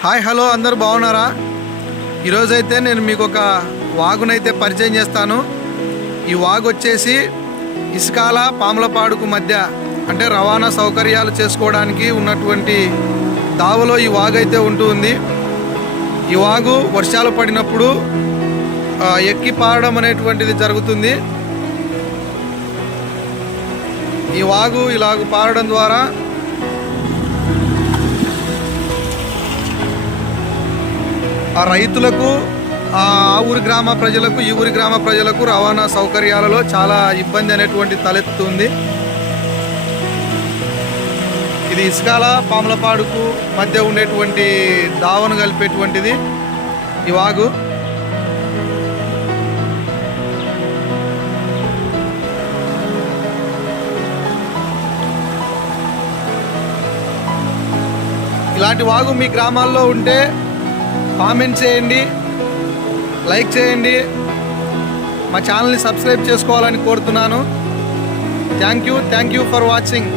Hi hello అందరూ బాగున్నారా? ఈరోజైతే నేను మీకు ఒక వాగునైతే పరిచయం చేస్తాను. ఈ వాగు వచ్చేసి ఇసుకాల పాములపాడుకు మధ్య అంటే రవాణా సౌకర్యాలు చేసుకోవడానికి ఉన్నటువంటి దావలో ఈ వాగు అయితే ఉంటుంది. ఈ వాగు వర్షాలు పడినప్పుడు ఎక్కి పారడం అనేటువంటిది జరుగుతుంది. ఈ వాగు ఇలాగ పారడం ద్వారా ఆ రైతులకు ఆ ఊరి గ్రామ ప్రజలకు ఈ ఊరి గ్రామ ప్రజలకు రవాణా సౌకర్యాలలో చాలా ఇబ్బంది అనేటువంటి తలెత్తుతుంది. ఇది ఇసుకాల పాములపాడుకు మధ్య ఉండేటువంటి దావను కలిపేటువంటిది ఈ వాగు. ఇలాంటి వాగు మీ గ్రామాల్లో ఉంటే కామెంట్ చేయండి, లైక్ చేయండి, మా ఛానల్ని సబ్స్క్రైబ్ చేసుకోవాలని కోరుతున్నాను. Thank you for watching.